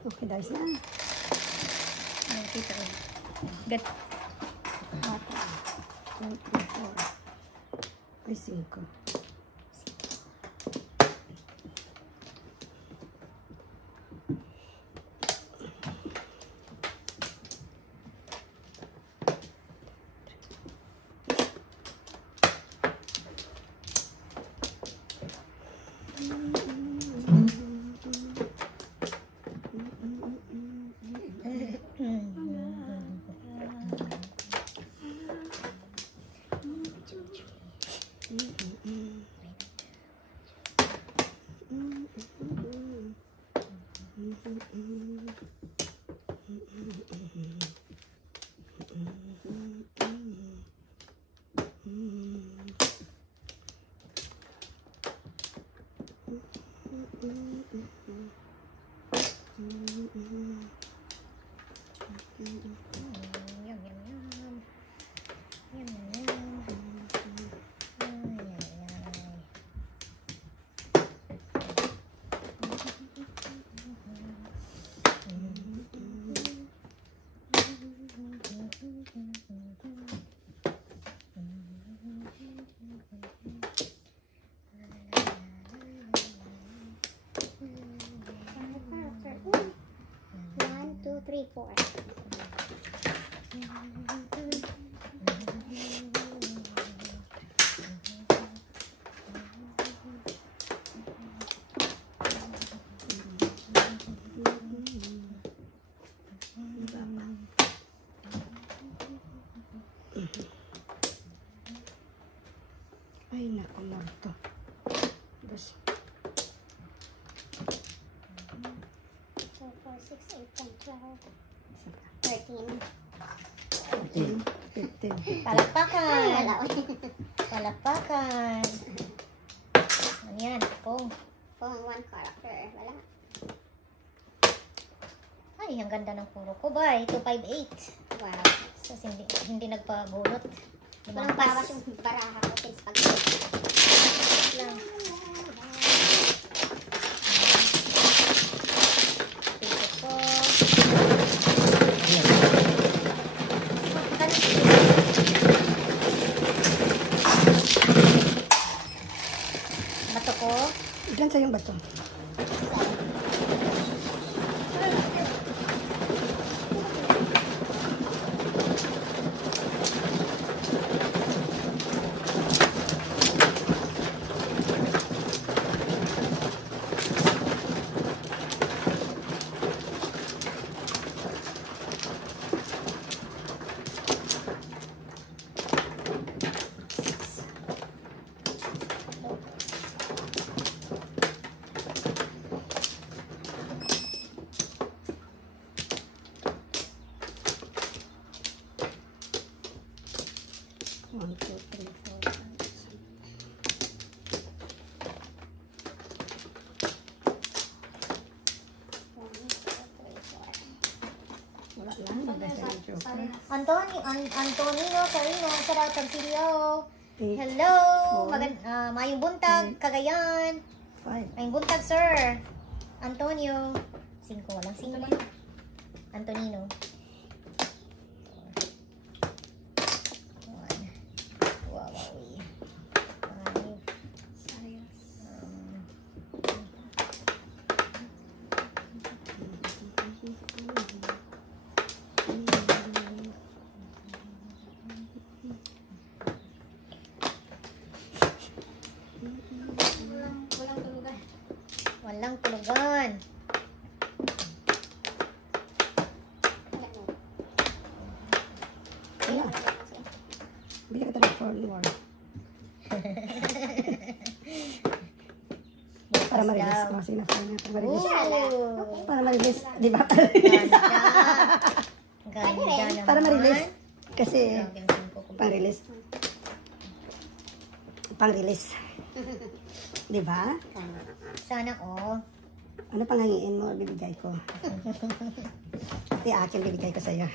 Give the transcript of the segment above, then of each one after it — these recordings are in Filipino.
Okay, guys na. Kita ko. Gat. 2, 3, 4. Ay, 5. Ay, naku, to. Dos. 4, 6, 8, 10, 12, 13. 15. Palakpakan. Palakpakan. Ano yan? Pong. Pong 1 character. Wala. Ay, ang ganda ng puro ko ba? 258. Wow. So, hindi nagpabunot. Walang bawas yung baraha ko since pag lang. Pito ko. Bato ko. Ilan sa yung bato? Antonino, Carino, Sarao, Tansilio. Hello! Mayong buntag, Cagayan. 5. Mayong buntag, sir. Antonio. 5, walang 5. Antonino. 1. Wawawi. 5. Walang tulugan. Bili ka talaga for more. Para ma-release. O, sige na. Para ma-release. Para ma-release. Di ba? Ganda naman. Para ma-release. Kasi, pang-release. Pang-release. Di ba? Sana oh. Ano pang hangiin mo, bibigay ko? Ito akin, bibigay ko sa'yo.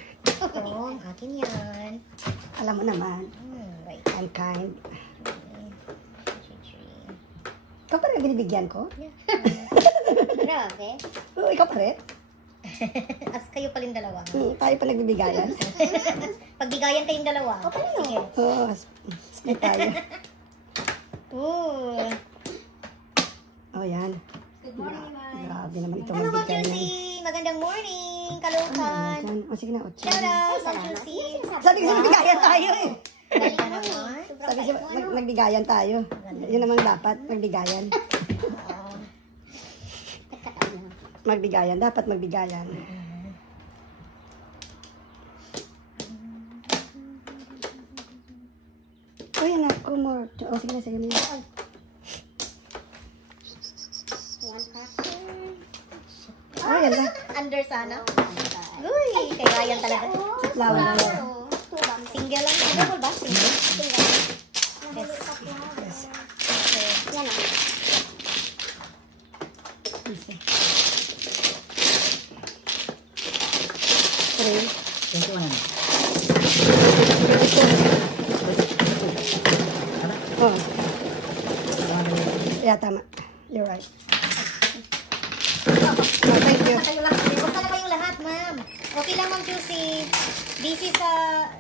Oo, akin yan. Alam mo naman, Right. I'm kind. Ikaw pa rin binibigyan ko? Yeah. Grabe. Oo, ikaw pa rin. As kayo paling dalawa. Tayo pa nagbibigayan. Pagbigayan kayong dalawa. Sige. Oo, split tayo. Ooh. Oh, yan. Good morning, Mike. Grabe naman ito Hello, Ma'am magbigayan. Juicy. Magandang morning. Kalokan. O, sige na, 8. Shout out, Ma'am Juicy. Sabi ko magbigayan tayo eh. Galing ka naman. Sabi ko magbigayan tayo. Yun naman dapat, magbigayan. Oo. Magbigayan, dapat magbigayan. Oh, yan na, more. O, sige na, sige na. One cracker. Oh, yan na. Under sana. Uy, kaya yan talaga. Flower na yan. Oh, two bombs. Single lang. Double ba? Single. Single. Yes. Yes. Okay. Yan o. Easy. 3. 21. Oh. Yeah, tama. You're right. Oh, thank you. Basta na kayong lahat, ma'am. Okay lang, Ma'am Juicy. Busy sa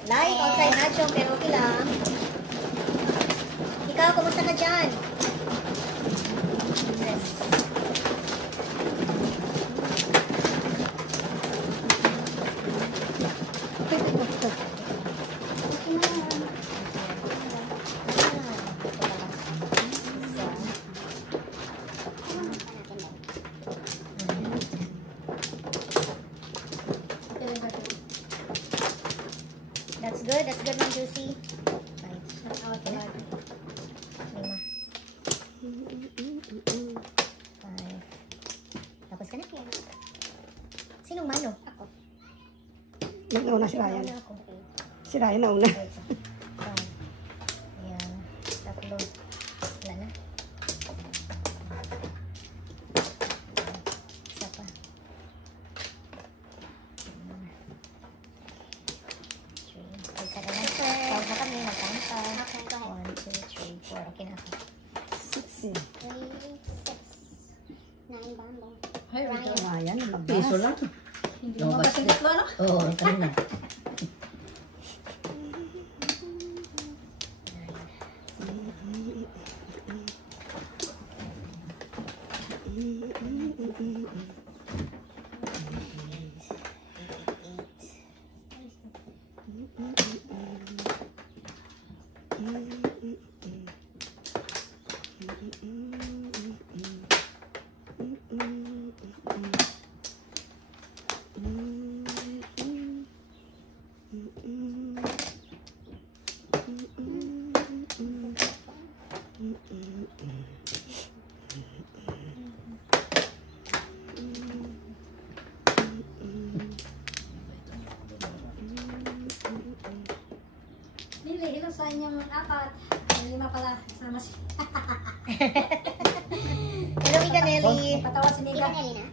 live outside Nachong, pero okay lang. Ikaw, kumusta ka dyan? Yes. That's good, Ma'am Juicy. Right. Okay. 5. Tapos ka na? Sinong mano? Ako. Nauna si Ryan. Ako. Si Ryan nauna. Wait, 5. Ayan. Tatlo. Wala na. Isa pa. 3. Wait, saka na. Tawag na kami. Mag-count pa. Okay, go ahead. 1, 2, 3, 4. Okay na ako. 6. 3, 6, 9 bombo. Ryan, Piso magbas. lang. Lumabas na. Oo, kanina. Nili, ilusain yung 4. Yung 5 pala. Sama si... Hello, Mika Nelly. Patawa si Ika Nika. Nelly na.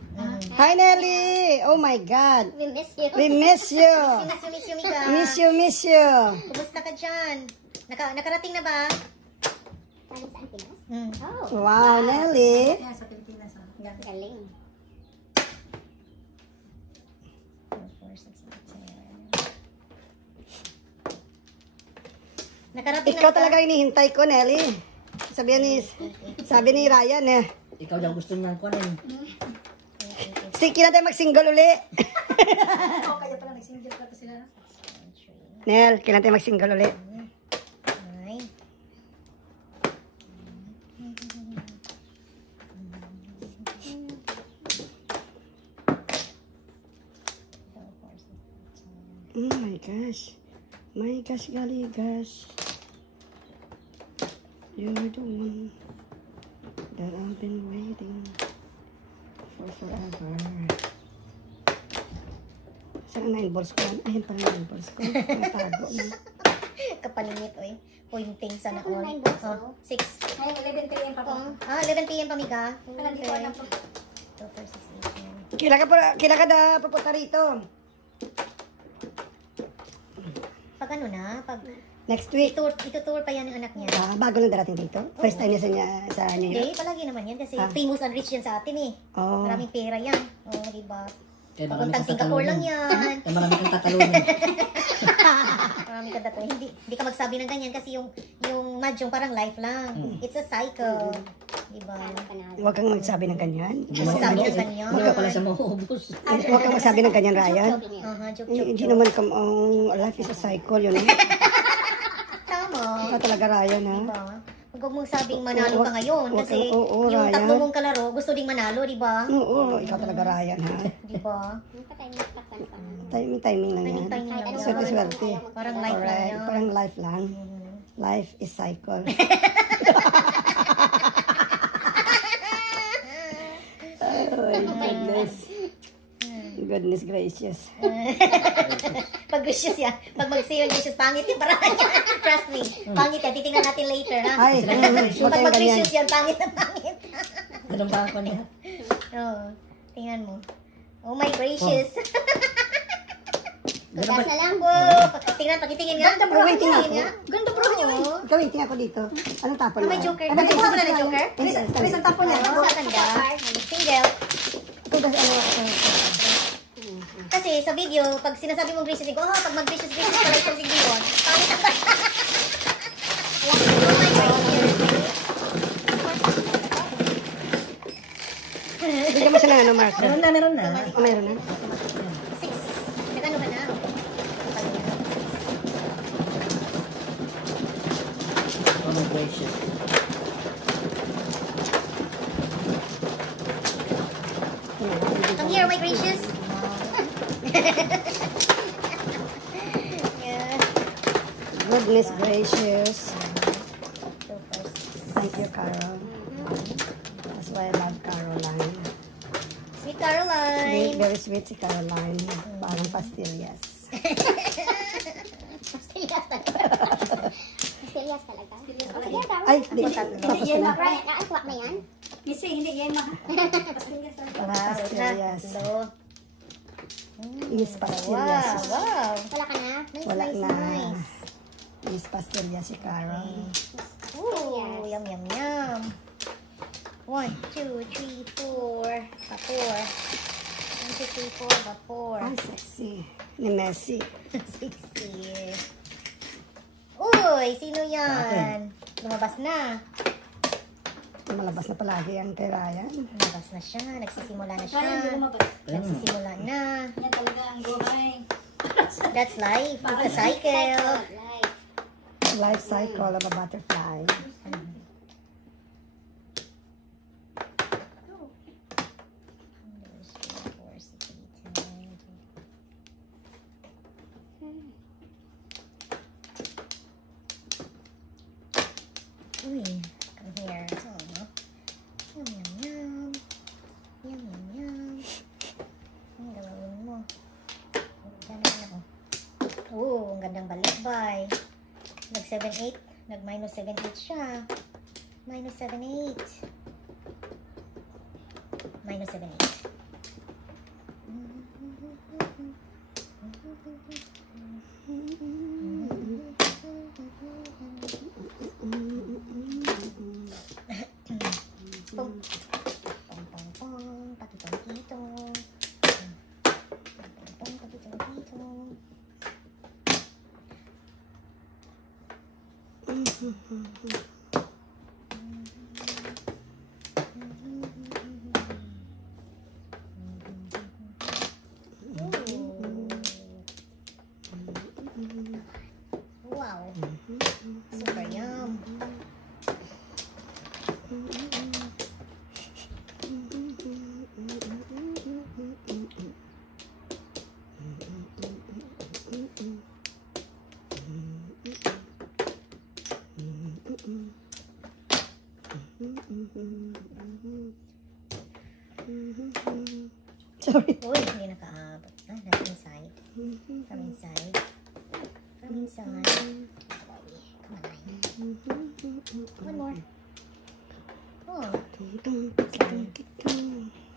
Hi, Nelly! Oh my God! We miss you. We miss you! Miss you, Mika. Miss you! Kumusta ka dyan? Nakarating na ba? Saan Pinas? Hmm. Oh, Wow, Nelly! Yan, sa Pilipinas. galing. 4, 6, 10. Nakarating Ikaw na ba? talaga hinihintay ko, Nelly. Sabi ni Ryan eh. Ikaw daw gusto nang kunin. Sige na tayo mag-single uli. Oh, kaya pala nag-single pa to sila. Nel, kailan tayo mag-single uli. 9. Oh my gosh. My gosh, golly gosh. You're the one that I've been waiting for forever. Saan ang 9 balls ko yan? Ayun pala 9 balls ko. Natago na. Kapalingit, oy. Pointing sana Ano, all. 9 balls, Oh, no? 6. Ngayon, 11 p.m. pa po. 11 p.m. pa, Mika. Nandito Okay. na po. 2, 4, 6, 8, 9. Kailan ka na pupunta rito? Pag ano na, pag Next week. itutour pa yan ng anak niya. Bago lang darating dito. First time niya sa New York. Hindi, palagi naman yan kasi Ah. famous and rich yan sa atin eh. Oh. Maraming pera yan. Oo, diba? Kaya marami Papuntang kang Singapore lang tatalunan. yan. Kaya marami kang tatalunan. Marami ka dato. Hindi ka magsabi ng ganyan kasi yung mahjong parang life lang. It's a cycle. Diba? Huwag kang magsabi ng ganyan. Hindi ka magsabi ng ganyan. Hindi ka pala siya mauubos. Huwag kang magsabi ng ganyan, Ryan. Joke, Hindi naman life is a cycle, yun eh. Tama. Ikaw talaga, Ryan, ha? Diba? Huwag mong sabing manalo ka ngayon kasi Oo, yung Ryan. tatlo mong kalaro gusto ding manalo, diba? Oo, ikaw talaga, Ryan, ha? Diba? Timing lang yan. Timing lang yan. Swerte-swerte. Parang life lang Alright, yan. parang life lang. Life is cycle. Oh my goodness. Goodness gracious. Pag gracious yan, pag mag-say yung gracious, pangit yung parang trust me, pangit yan, titingnan natin later, ha? Ay, Pag huwag kayong ganyan. mag-gracious yan, pangit na pangit. Ganun ba ako niya? Oo, tingnan mo. Oh my gracious. Tugas na lang. Oh, pakitingin nga. Ganda bro, waiting ako. nga. Ganda bro niyo. Ikaw, waiting ako dito. Anong tapon May joker. Ay, Nakuha mo na ng joker? Chris, ang tapon niya. Oo, sa ganda. Single. Kasi sa video, pag sinasabi mong gracious, oh, pag mag-gracious pala itong si Gion. Pangit ang oh my gracious. Bigyan mo siya ng ano, Mark. Meron na. Oh, mayroon na. 6. Nagano ka na? Oh my gracious. Come here, my gracious. Yeah. Goodness gracious. So first. Thank you, Carol. That's why I love Caroline. Sweet Caroline. Very sweet si Caroline. Parang pastillas. Pastillas talaga. Pastillas talaga. Sige, tama. Ay, di. Tapos na. Nakakuha na yan? Kasi hindi yan Pastillas. Hello. Miss pastillas. Wow. Wala ka na? Nice, Wala nice, na. nice. Miss pastillas si Carol. Ooh, yum, yum, yum. 1, 2, 3, 4. Vapor. 1, 2, 3, 4. Vapor. Ay, sexy. Ni Messi. Sexy. Uy, sino yan? Lumabas na. Malabas na palagi yan kay Ryan. Lumabas na siya. Nagsisimula na siya. Kaya hindi lumabas. Nagsisimula na. Yan talaga ang gumay. That's life. It's a cycle. Life. Life cycle of a butterfly. Uy, come here. Oh, yum, yum, yum. Yum, yum, yum. Ang gagawin mo. Diyan na ako. Oo, ang gandang balikbay. Nag 7-8. Nag minus 7-8 siya. Minus 7-8. Minus 7-8. Pong. Pong, pong, pong. Pakitong, kitong. Pong, pong, pakitong, kitong. Wow. Super yum. Sorry. Uy, hindi nakaabot. Ah, that's inside. From inside. From inside. Come on, Ryan. One more. Oh.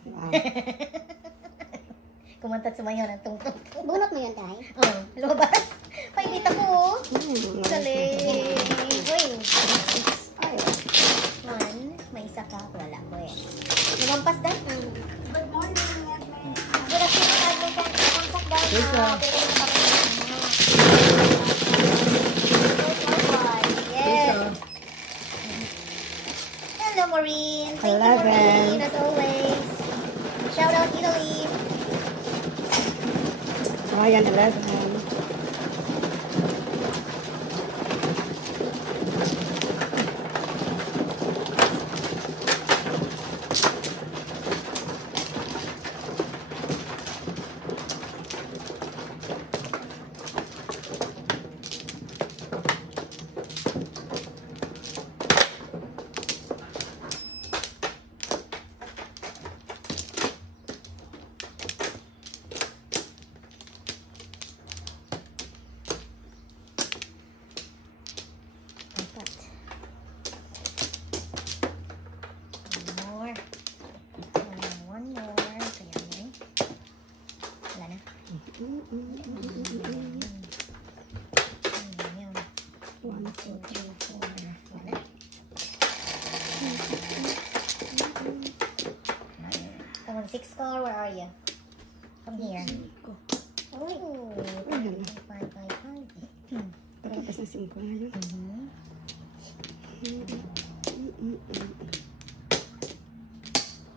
Wow. Kumantat sumayaw ng tungtong. Bunot mo yun, Tay. Oh, lumabas. Painit ako. Galing. Uy. Ay, One. May isa ka. Wala ko eh. Lumampas dahil. Good morning. Good afternoon, Wow, pwede mo pa rin. Yes. Hello, Maureen. Thank you, 11. Maureen, as always. Shout out Italy. Ryan, 11. One more. Kaya yun. Wala na. Yun. 1, 2, 3, 4. Wala na. Come on, 6 color. Where are you? Come here. Oh, 5, 5, 5. Pagkakas ng 5 ngayon.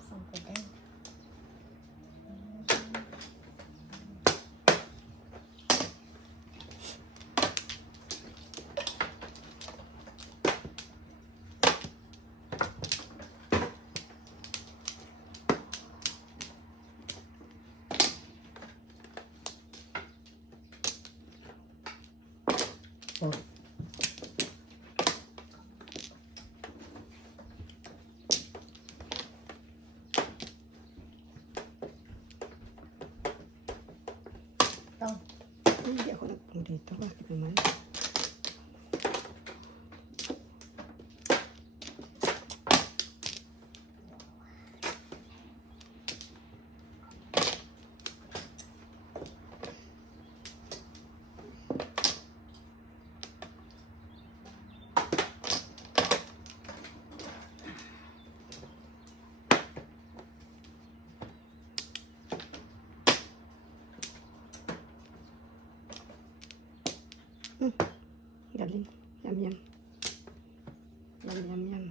Sample din. Oh. Oh, Hindi ako nagpang dito. Bakit naman? Galing. Yum, yum. Yum, yum, yum.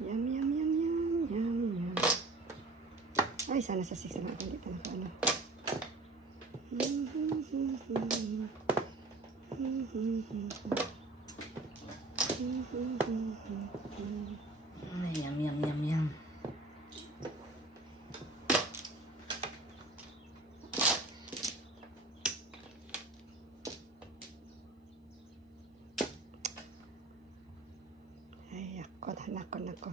Yum, yum, yum, yum, yum, yum. Ay, sana sa 6 na ako. Hindi pa ano. Ay, yum, yum, yum, yum. Ay, nako.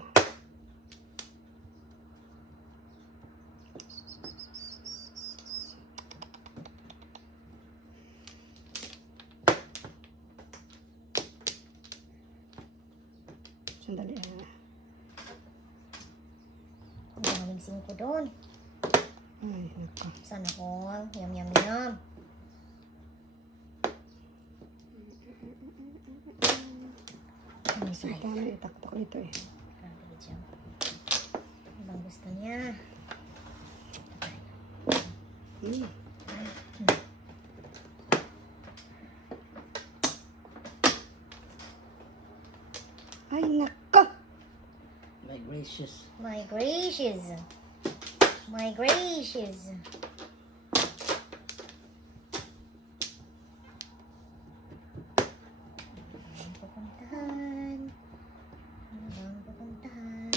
Sandali ang daming 5 doon. Ay, nako. Sana all. Yum, yum, yum. Ay, sige na itaktok nito eh. Grabe dyan. Ibang gusto niya. Ay, nako. My gracious. My gracious. My gracious. Ang pupuntahan. Ang pupuntahan.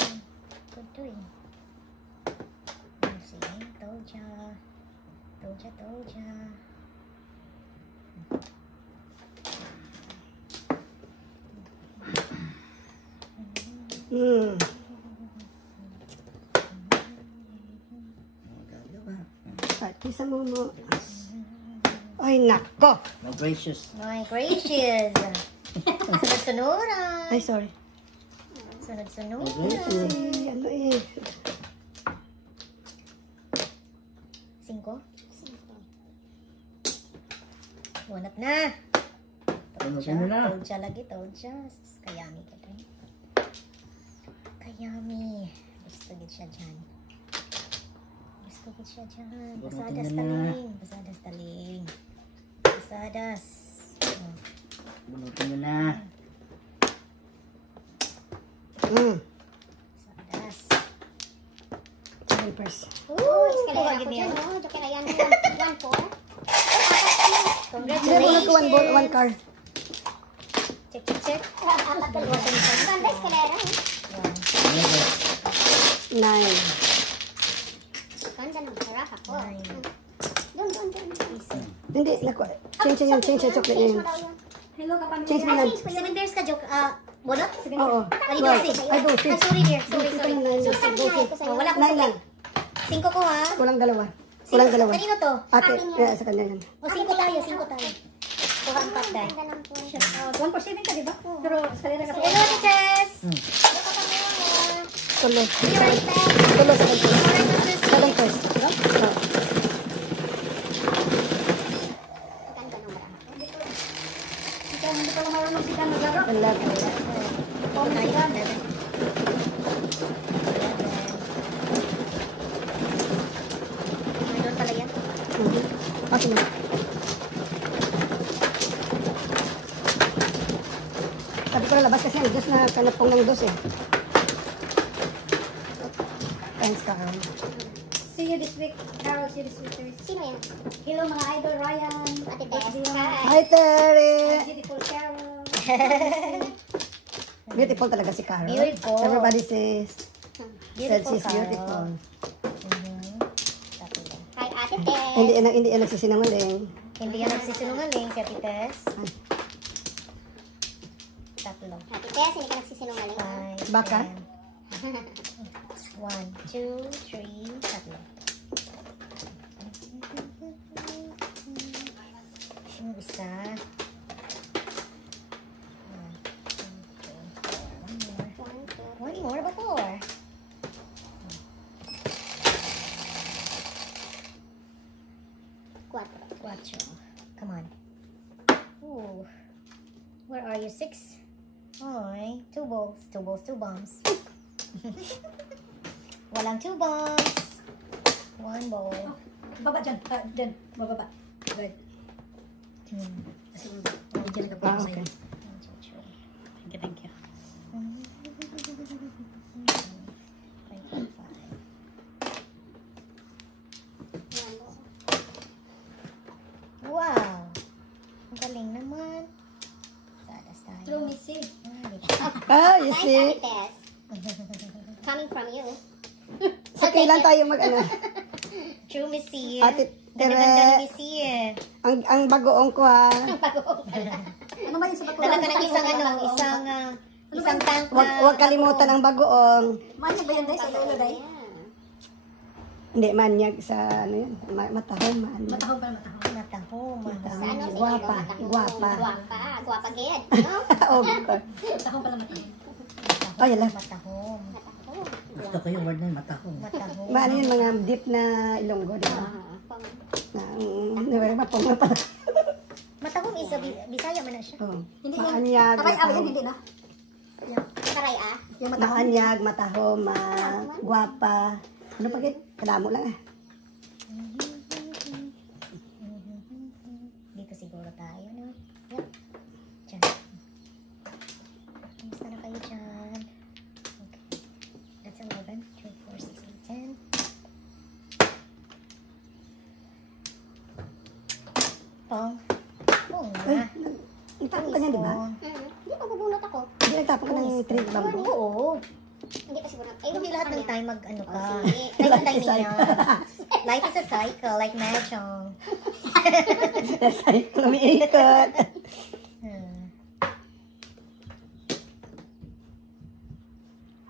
Good to eh. See, told ya. Told ya. Ay, isa mo. Ay, nako. My gracious. My gracious. Sunod-sunuran. Ay, sorry. Sunod-sunuran. Ay, ano eh. 5? Wanap na. Ano Told mo na? siya lagi, told siya. Kayami ka rin. Kayami. Gusto gid siya dyan. Tukod siya dyan. Bunutin Pasadas niyo na. taling. Pasadas taling. Pasadas. Oh. Bunutin nyo na. Pasadas. First. Ooh, eskalera Wag ko yun dyan, yan. no? Joker, ayan. 1-4. Hindi ko one car. Check, check, check. Ganda eskalera, eh. One, 9. Ganda ng sarap ako. nine. Doon. Easy. Hindi, naku. Change yan, change yung chocolate Change yun. mo daw yun. Hello, kapamilya. Change mo lang. 7 bears ka, joke. Bolot? Oo. Ay, do six. Ay, do six. Ay, sorry dear. Sorry. Sabi niya ko sa'yo. Oh, wala ko 9 lang. 5 ko ha. Kulang dalawa. Kulang dalawa. Kanino to? Ate, Akin yan. kaya sa kanya yan. O, 5 tayo. 5 tayo. Kuha ang patay. Ganda ng po. 1 for 7 ka, di ba? Pero, eskalera ka pa. Hello, teachers. Tulo. Tulo sa kanya. Walang first. Oo. Ganda ng bra. Ikaw, hindi pala marunong si Dan maglaro. Wala. Oh, tayo. 11. Doon pala yan. Okay na. Sabi ko na labas kasi ang dos na kanapong ng dos eh. Thanks, Carol. See you this week. Carol, see you this week. Sino yan? Hello, mga idol. Ryan. Ate Tess. Hi. Hi, Terry! Beautiful Carol. Beautiful talaga si Carol. Beautiful. Everybody says Beautiful, she's beautiful. Tatlo. Hi, Ate Tess. Hindi yan nagsisinungaling. Hindi yan nagsisinungaling si Ate Tess. Ay. Tatlo. Ate Tess, hindi ka nagsisinungaling. 5, Baka? 10. 1, 2, 3, tatlo. Yung isa. 1, 2, 3, 4. One more. One more, ba 4? 4. Come on. Ooh. Where are you? 6? Oy, 2 balls. 2 balls, 2 bombs. Walang 2 bombs. 1 ball. Baba dyan. Dyan. Bababa. Good. Diyan ka Ah, okay. Thank you. Wow! Ang galing naman. Sadas tayo. True, Missy. Ah, you Hi, see? Ate Tess. Coming from you. Sa kailan tayo mag-ano? True, Missy. Ate Ganda-ganda ni Tere, Missy. ang bagoong ko ha. Ano ba yung sa bato? Dala ka ng isang isang tank na... Huwag kalimutan ang bagoong. Manyag ba yan, Day? Sa lolo, Day? Hindi, manyag sa ano yun. Matahong, manyag. Matahong pa, matahong. Matahong. Sa ano? Sa Guwapa. inyo, Guwapa. Guwapa, gid. No? Oh, God. Matahong pala, matahong. Oh, yun lang. Matahong. Gusto ko yung word na yun, matahong. Matahong. Ano yun, mga deep na ilonggo, di ba? Mapong na pala. Matahong isa, Bisaya man na siya. Oh. Hindi Maanyag, Taray, yan, matahong. hindi na. Taray, ah. Yung matahong. Maanyag, matahong, guwapa. Ano pa gid? Kadamo lang ah. Dito siguro tayo, no? Yep. Diyan. Kamusta na kayo dyan? Okay. That's 11, 2, 4, 6, 8, 10. Pong. Pong na. Nagtapon ka niya, di ba? Hindi, magbubunot ako. Hindi nagtapon ka ng tree bamboo. Oo. Hindi kasi bunot. Hindi lahat ng time mag-ano ka. Oh, sige. Time ang time niya. Life is a cycle, like mahjong. Dasay, lumiikot.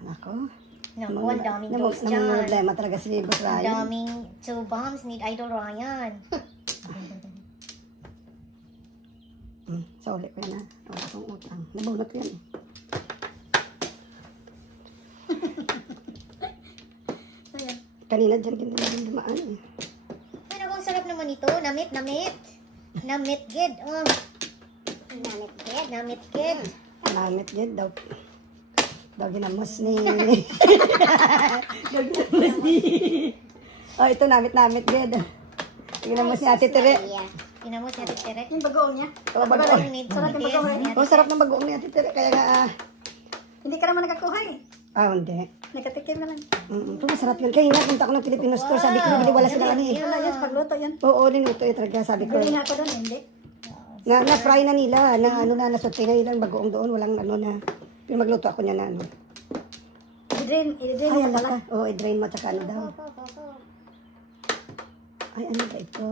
Ako. Naku, ang daming dose dyan. problema talaga si Boss Ang Ryan. daming 2 bombs need Idol Ryan. Sa uli ko yan ha. Wala akong utang. Nabunot ko yan eh. Kanina dyan din dumaan eh. Ay, naku, ang sarap naman ito. Namit, namit. Namit, gid. Oh. Namit, gid. Namit, gid. Namit yan daw. Daw ginamos ni... Daw ginamos ni... Oh, ito namit-namit din. Tingnan mo si Ate Tere. Yeah. Tingnan mo si Ate Tere. Yung bagoong niya. Oh, bagoong. Sarap yung bagoong niya. Oh, sarap ng bagoong ni Ate Tere. Kaya nga, Hindi ka naman nakakuha eh. hindi. Nagkatikim na lang. Ito masarap yun. Kaya nga, punta ko ng Filipino store. Sabi ko, bibili wala sila kami. Wala yan, pagluto yan. Oo, niluto yun talaga. Sabi ko, Bili nga ako doon, hindi. na-fry na nila. Nasote na nila ang bagoong doon. Walang pero magluto ako niya na I-drain Ay, mo ano pala. ka? Oo, i-drain mo tsaka ano daw. Ay, ano ba ito?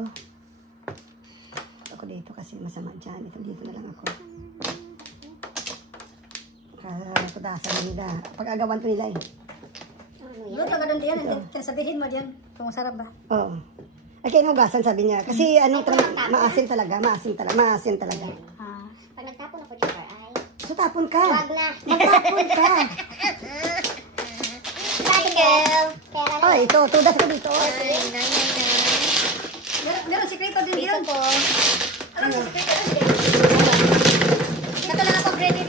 Ako dito kasi masama dyan. Ito dito na lang ako. Tudasan nila. Pag-agawan ko nila eh. Luto ka doon diyan, hindi. Kaya sabihin mo diyan kung masarap ba. Oo. Ay, kaya inugasan sabi niya. Kasi maasin talaga. Maasin talaga. Ah. Pag nagtapon ako dito, ay. So, tapon ka. Wag na. Magtapon ka. Bye, girl. Kaya lang. Ay, ito. Tudas ko dito. Meron sikreto din Piso yun. po. Alam mo, sikreto din. Ito lang ako credit.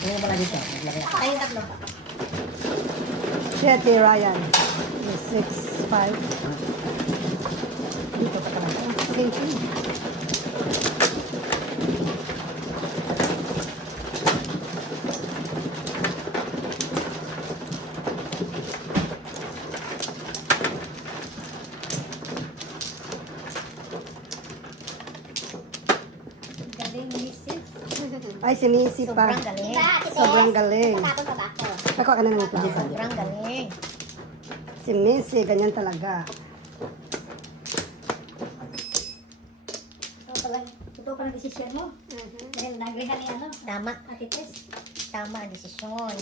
Ano ba lang dito? Naglagay ako. Tayong tatlo. Shetty Ryan. 6'5". Dito pa talaga. Thank you. Galing, Missy. Ay, si Missy pa. Sobrang galing. Diba, Ate Tess? Sobrang galing. Nagtapon pa ba ako? Nakuha ka na ng flower. Sobrang galing. Si Missy, ganyan talaga. Ito pa ng desisyon mo. Dahil nagrihan ni ano, Tama. Ate Tess. Tama ang desisyon.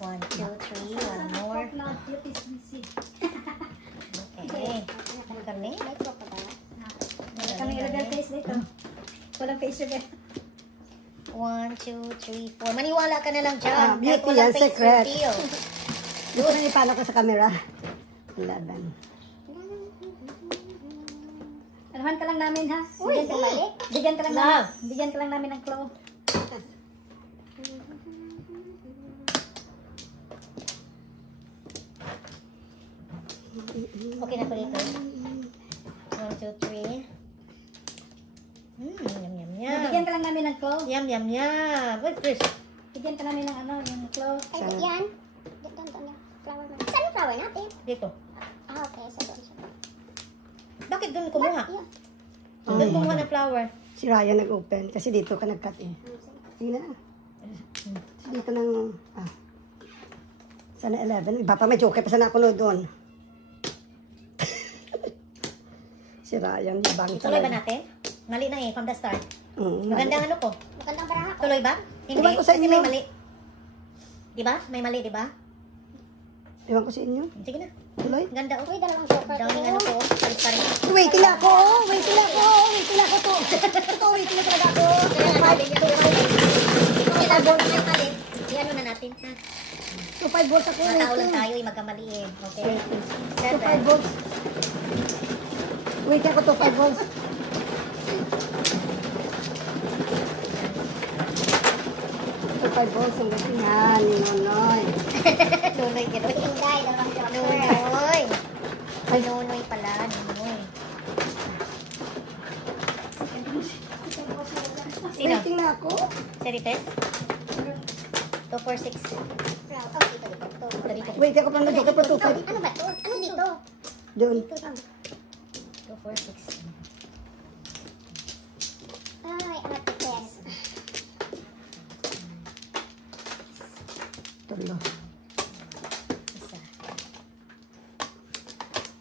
1, 2, 3. One more. Cloud Beauties Missy. Okay. Galing. May prop pa ba? Wala kami ilagay face dito. Walang face sugar. 1, 2, 3, 4. Maniwala ka na lang dyan. Ah, Kahit beauty walang yan, face secret. reveal. Dito na ipano ko sa camera. 11. Anuhan ka lang namin ha. Uy, mali. Bigyan ka lang Love. namin. Bigyan ka lang namin ng claw. Okay na ko dito. 1, 2, 3. Yum, yum, yum. Bigyan ka lang namin ng claw. Yum, yum, yum. Uy, Chris. Bigyan ka namin ng ano, yung claw. Ay, yan. Dito, dito. Flower na. Saan yung flower natin? Dito. Ah, okay. So, doon siya. Bakit doon kumuha? Yeah. Doon kumuha ng flower. Si Ryan nag-open. Kasi dito ka nag-cut eh. Sige na. Dito ng... Sana 11. Iba pa may joke pa sana ako doon. Si Ryan, ibang Tuloy ba natin? Mali na eh, from the start. Magandang ano ko? Magandang baraha ko. Tuloy ba? Hindi, Iwan ko sa kasi inyo. may mali. Diba? May mali, diba? Iwan ko sa inyo. Sige na. Tuloy. Ganda oh. Uy, dalawang shopper ko. Daming ano ko. Paris-paris. Waiting lang ako! Waiting lang ako! Waiting lang ako to! Ito, waiting lang talaga ako! Kaya nga natin yung kailangan na may mali. I-ano na natin, ha? 2-5 volts ako. Matao lang Waiting. tayo, magkamali eh. Okay. 2-5 volts. Waiting ako 2-5 volts. 2-5 volts ang gating yan. Nunoy. Nunoy, gano'n. Inday, dalawang shopper. Nunoy. Ay, Nunoy pala. Nunoy. Sino? Waiting na ako. Serites? 246. Oh, dito, dito. Dito. Waiting ako pa na joke pa 2-5. Ano ba to? Ano dito? Doon. 246. Ay, Ate Tess. Tulo. Isa.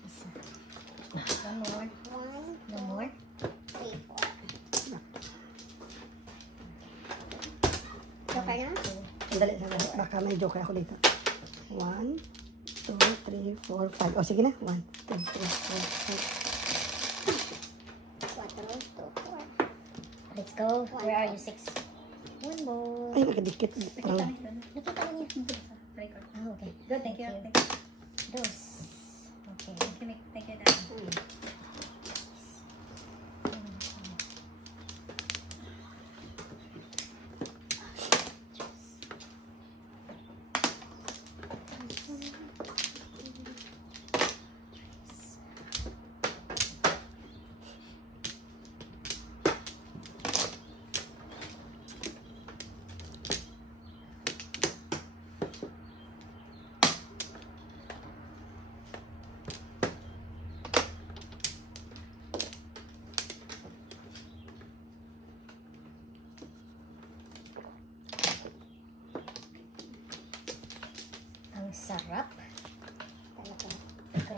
Isa. One more. 1, No more. 3, 4. Shopper na? Sandali, sandali. Baka may joke ako dito. 1, 2, 3, 4, 5. O, sige na. 1, 2, 3, 4, 5. 4, 2, 4. Let's go. Where are you? 6. One more. Ay, nakadikit. Nakita niyo doon. Nakita na niya. Record. Ah, okay. Good, thank you. Thank Thank you. Dos. Okay. Thank you, Dad.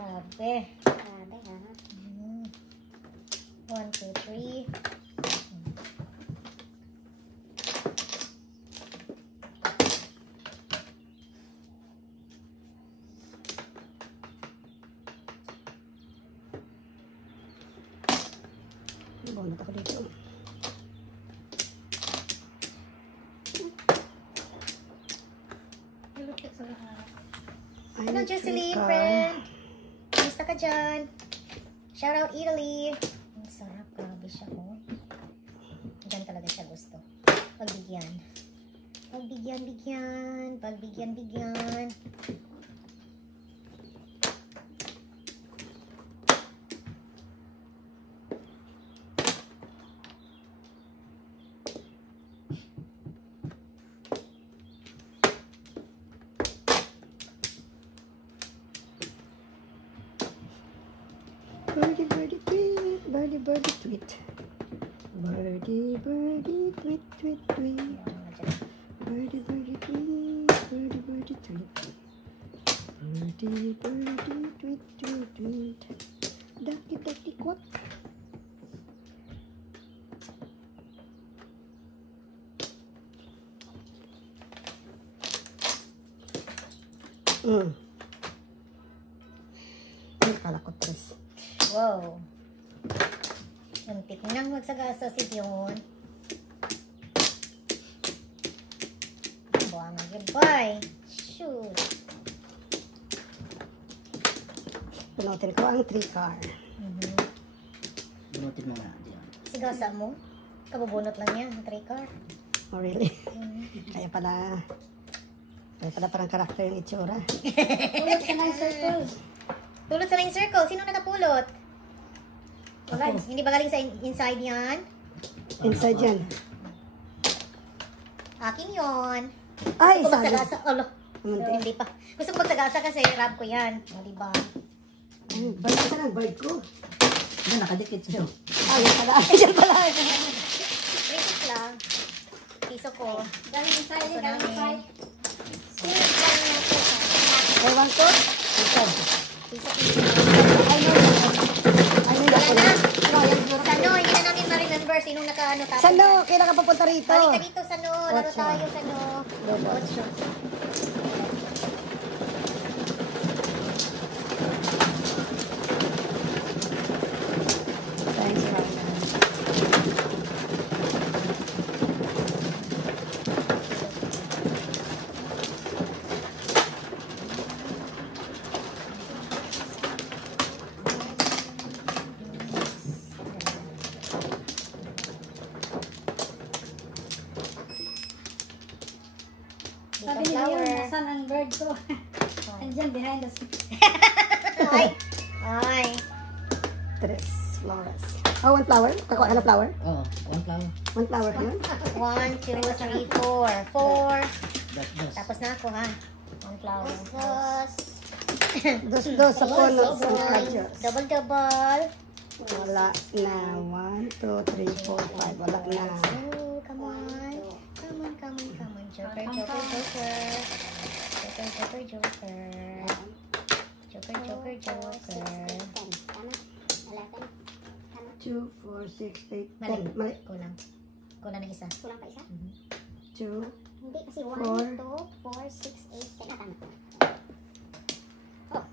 Grabe. Grabe ha. 1, 2, 3. Bunot ako dito. I Hello, need Jocelyn, three friend. Kamusta ka dyan? Shout out Italy. Ang sarap, grabe siya ko. Diyan talaga siya gusto. Pagbigyan. Pagbigyan. Birdie, birdie, tweet. Birdie, birdie, tweet. Birdie, birdie, tweet, tweet, tweet. Birdie, birdie, tweet. Birdie, birdie, tweet. Birdie, birdie, tweet, tweet, tweet. Ducky, ducky, quack. Akala ko tres. Wow. Muntik nang magsagasa si Dion. Buwang ang gabay. Shoot. Pinutin ko ang 3 car. Bunutin mo nga. Diyan. Sigasa mo? Kabubunot lang yan. 3 car. Oh, really? Kaya pala parang karakter yung itsura. Tulad ka ng circle. Pulot sa line circle. Sino nakapulot? Wala. Hindi ba galing sa inside yan? Inside yan. Akin yon. Ay, Gusto ko sorry. magsagasa. Olo. Hindi. Hindi pa. Gusto ko magsagasa kasi rab ko yan. O, diba? Ay, bird ko na, bird ko. Diyan, nakadikit sa'yo. Ay, yan pala. Yan pala. Basic lang. Piso ko. Galing inside, Gusto galing namin. inside. Ewan ko. Inside. Piso. Ay, no. Ay, no. Wala na. Ano, yan siguro. Sano, hindi na namin ma-remember sinong nakaano tapos. Saan no? Kailan ka papunta rito? Balik ka dito, Sano. Laro Ocho. tayo, Sano. Ocho. Thanks, Ryan. Sabi ni Leon, nasan ang bird ko? Andyan behind the scenes. Ay. Ay. Tres flowers. Oh, one flower? Kakuha ka na flower? Oo, one flower. One flower yun? 1, 2, 3, 4. 4. Das. Tapos na ako, ha? One flower. Dos sa puno. Sa kadyo. Double. Wala na. 1, 2, 3, 4, 5. Wala na. Oh, come on. Joker. Tama. 2, 4, 6, 8, Mali. 10. Mali. Kulang na isa. Kulang pa isa? 2. Hindi kasi 1, Four. 2, 4, 6, 8, 10. Tama.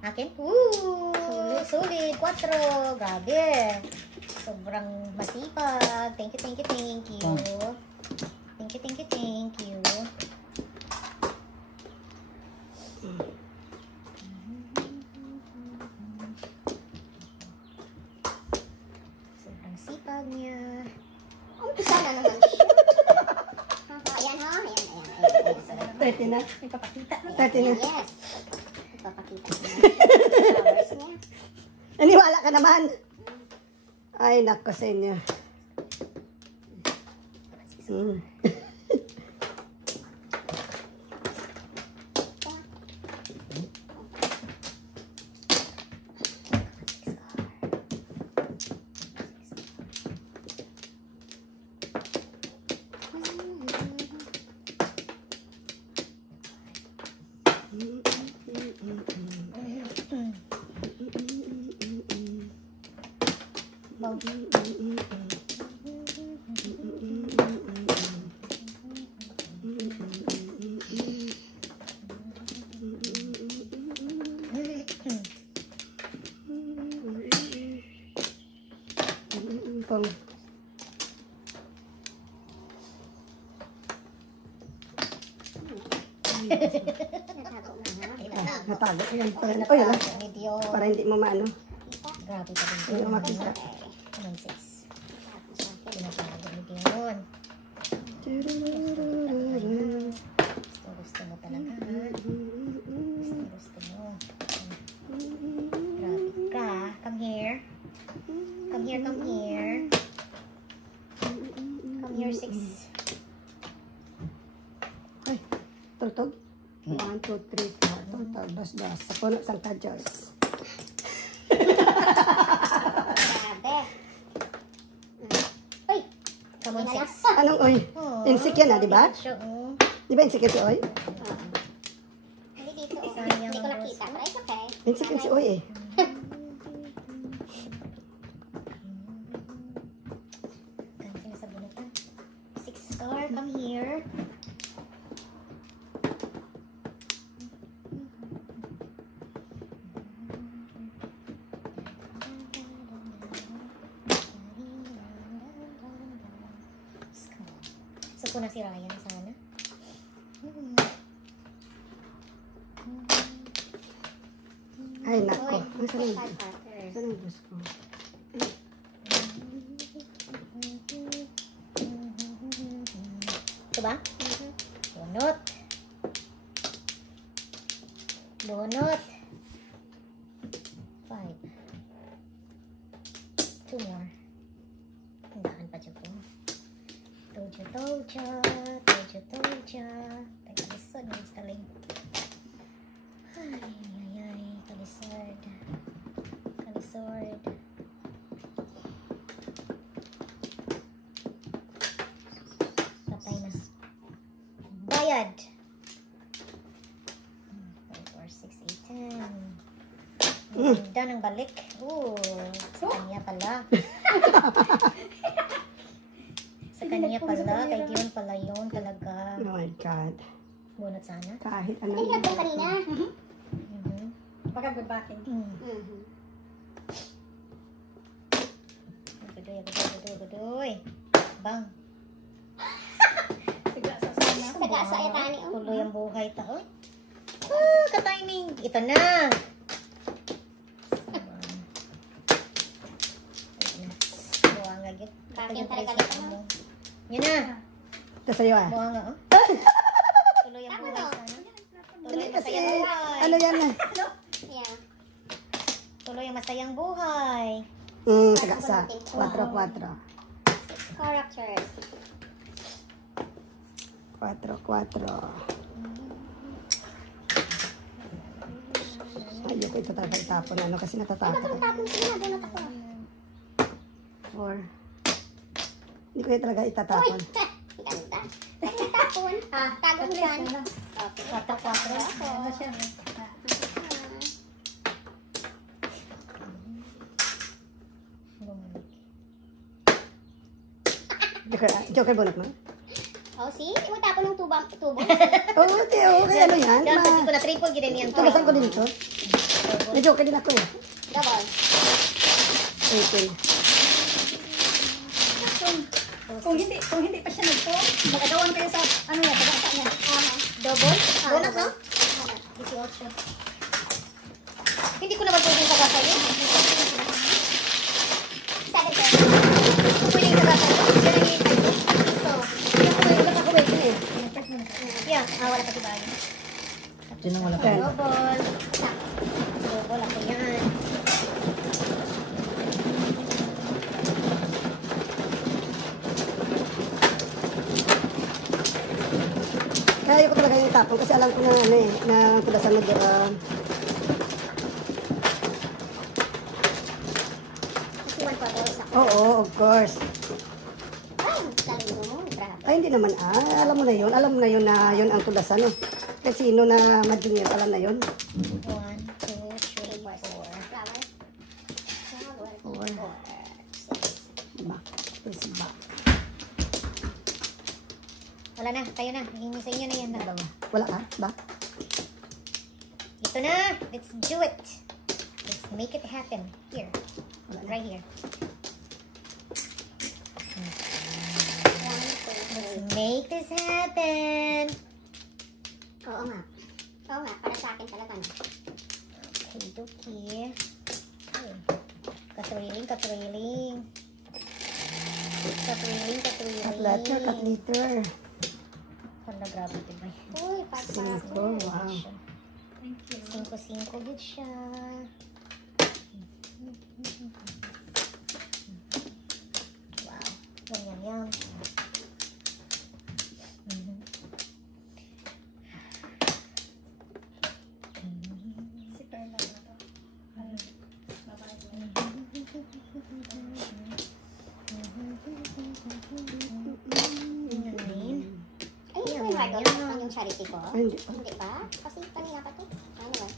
Akin? Woo! Sulit. 4. Grabe. Sobrang masipag. Thank you. Thank you. Sobrang sipag niya. Umpisa na naman siya. Ayan ha. Ayan. 30 na. Ipapakita. 30 na. Yes. Ipapakita ko na. Flowers niya. Naniwala ka naman. Ay, nako sa inyo. sabaw. Pang Natago na ha. natago. Ayan pa rin. Oh, yan lang. Medyo Para hindi mo maano. grabe pa din. Hindi mo makita. Anong 6? Pinatago medyo yun. Gusto mo talaga, ha? Gusto mo. Grabe ka. Come here. Come here, come here. Come here, 6. Ay, tutog. 1, 2, 3, 4. Tutog. Das. Sa puno sang kadyos. Grabe. Uy, Come on, 6. Anong oy? Insik yan di ba? Oh. Di ba insik yan si oy? hindi dito. Sayang Hindi ko ang nakita. Pero it's okay. Insik yan si oy eh. Cancel sa bunutan. 6 star, come here. So, ko na si Ryan sana. Ay, nako. Uy, Saan ang five partners. saan ang gusto ko? Ito ba? Bunot. Bunot. 5. 2 more. Tandaan pa dyan po. Told ya. Tagalisod ng staling. Ay, kalisod. Kalisod. Patay na. Bayad. 4, 6, 8, 10. Ganda ng balik. Ooh, sa kanya pala. Sa kanya pala. Kay Dion pala yun talaga. Oh my God. Bunot sana. Kahit Ay, anong... hirap ko kanina. Pagkagubakin. Mhm. Gadoy. Bang. Sigla sa sana. Nag-asa ay tani. Oh. Tuloy ang buhay ta. Oy. Ka-timing. Ito na. Buwanga git. Bakit talaga dito, no? Yan na. Ito sa'yo ah. Buwanga, oh. Tuloy ang buhay sana. Tuloy ang Kasi, masayang buhay. ano yan ah? Yeah. Tuloy ang masayang buhay. Sagasa. 4. Characters. 4. Ayoko ito talaga itapon. Ano kasi natatakot. Ito, tapon sila. Donut ako. 4. Hindi ko yan talaga Uy! itatapon. Ganda. Tapon. Tago mo yan. Okay. 4. Ano siya? Joker bonus mo? Oh, see? Hindi mo tapon ng tubo. Oo, okay. Ano yan? Yan, kasi ko na triple gdin yan. Tugasan ko din ito. May joker din ako eh. Double. 18. Kung hindi pa siya nag-phone, mag-agawan kayo sa ano niya, pagkakita niya. Double? Bonus, no? 18. Hindi ko naman pwedeng sagasa yun. 7. Pwedeng sagasa yun. Yan ang hihintay ko. So, Wala pa ko wait eh. yeah, wala pa diba yun. Sino wala pa? Ten. Double. Double ako yan. Kaya ayoko talaga yung itapon kasi alam ko na ano eh, na tugasan mo doon. Kasi 1/4 isa. Oo, of course. Ay, galing mo. Grabe. Ay, hindi naman alam mo na yun. Alam mo na yun na yun ang tugasan no. Kasi sino na ma-junior, alam na yun. 1, 2, 3, 4. Flowers. 4. 6. this back. Wala na, tayo na. Sa inyo na yan. Dalawa. Wala ka? Back? Ito na. Let's do it. Let's make it happen. Here. Wala na. Right here. Let's make this happen. Oo nga. Oo nga, para sa akin talaga na. Okay, okay. Okay. Katwiling, katwiling. Katwiling, katwiling. Cut letter, cut letter. Hala, grabe diba? Uy, pati pa. 5. Wow. 5-5 good siya. Wow. Yum, yum, yum. Ay, ito yung hard on yung charity ko. Ay, hindi pa. Hindi ba? Kasi kanina pa to. Anyway.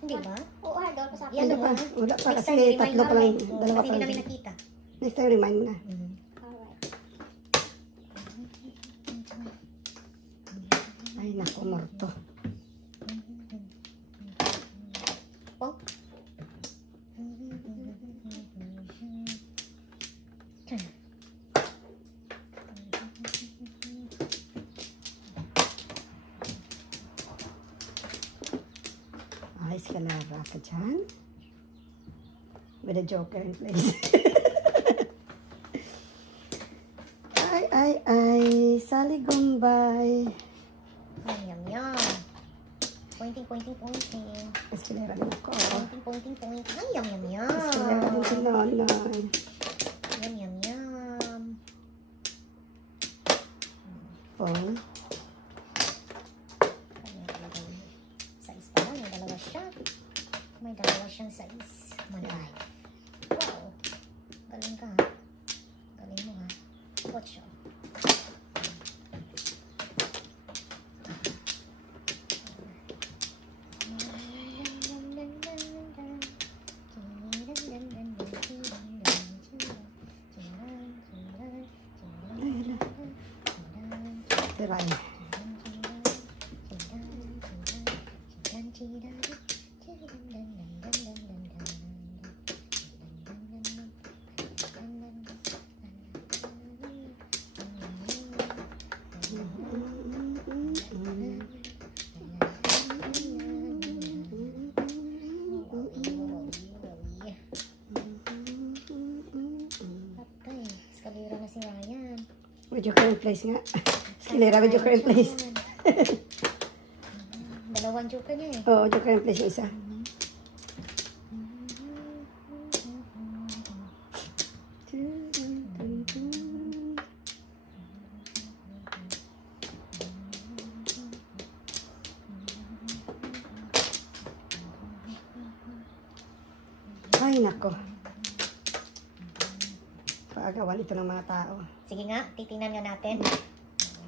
Hindi ba? Oo, hard on ko sa akin. Yan, Wala pa. oh. Wala pa. Next Kasi time, remind tatlo pa namin. lang. Oo, Dalawa kasi pa hindi lang. namin nakita. Next time, remind mo na. Alright. Ay, naku, morto. Oh. Ayos ka na, ka dyan. With a joker in place. ay. Sally Gumbay. Yum, yum, yum. Pointing, pointing, pointing. Escalera din ako. Pointing, pointing, pointing. Ay, yum, yum, yum. Escalera din si Nonoy. Yum, yum, yum. Phone. Size pala, may dalawa siya. May dalawa siyang size. Malay. Wow. Galing ka, ha? Galing mo, ha? Watch, oh. Tiray. Patay. Eskalera na si Ryan. With joker in place nga. Escalera with joker in place. Dalawang joker niya, eh. Oo, joker in place yung isa. Ay, nako. Paagawan ito ng mga tao. Sige nga, titingnan nga natin.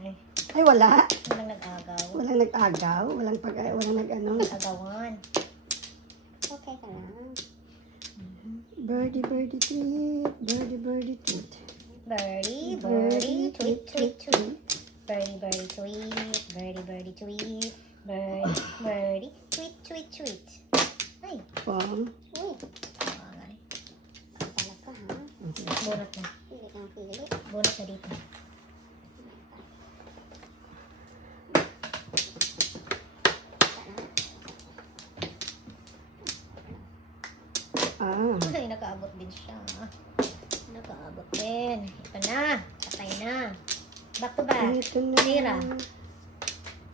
Ay, Ay, wala. walang nag-agaw. Walang nag-agaw. Walang nag-ano. Agawan. Okay ka lang. Birdie, birdie, tweet. Birdie, birdie, tweet. Birdie, birdie, tweet, tweet, tweet. Birdie, birdie, tweet. Birdie, birdie, tweet. Birdie, birdie, tweet, tweet, tweet. Ay, Pong. Uy, ay. pala ka ha. Bunot na. Pili kang pili. Bunot na dito. Ah. Ay, nakaabot din siya. Nakaabot din. Ito na. Patay na. Back to back. Ito na. Tira.